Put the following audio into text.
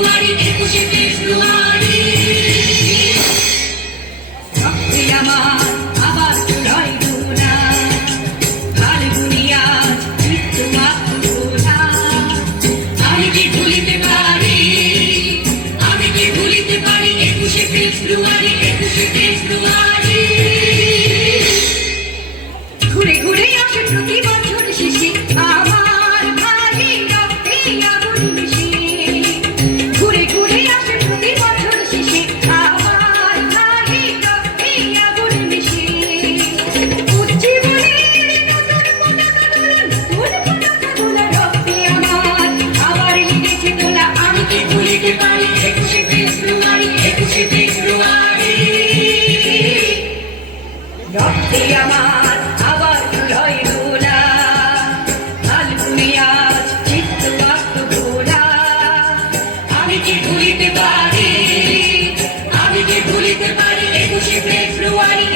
ফেব্রুয়ারি 21শে ফেব্রুয়ারি রক্তে আমার আবার চুড়াই দোলা ফাল্গুনি আজ মৃত্যু আত্মভোলা আমি কি ভুলিতে পারি 21শে ফেব্রুয়ারি 21শে ফেব্রুয়ারি ঘুরে ঘুরে আসে প্রতি বছর শেষে আমার ভাইয়ের রক্তে আগুন মিশে ঘুরে ঘুরে আসে প্রতি বছর শেষে আমার ভাইয়ের রক্তে আগুন মিশে উজ্জীবনের নতুন পতাকা তোলা রক্তে আমার আবার লেগেছে তোলা আমি কি ভুলিতে পারি 21শে ফেব্রুয়ারি 21শে ফেব্রুয়ারি রক্তে আমার আবার চুড়াই দোলা ফাল্গুনি আজ চিত্ত আত্মভোলা আমি কি ভুলিতে পারি 21শে ফেব্রুয়ারি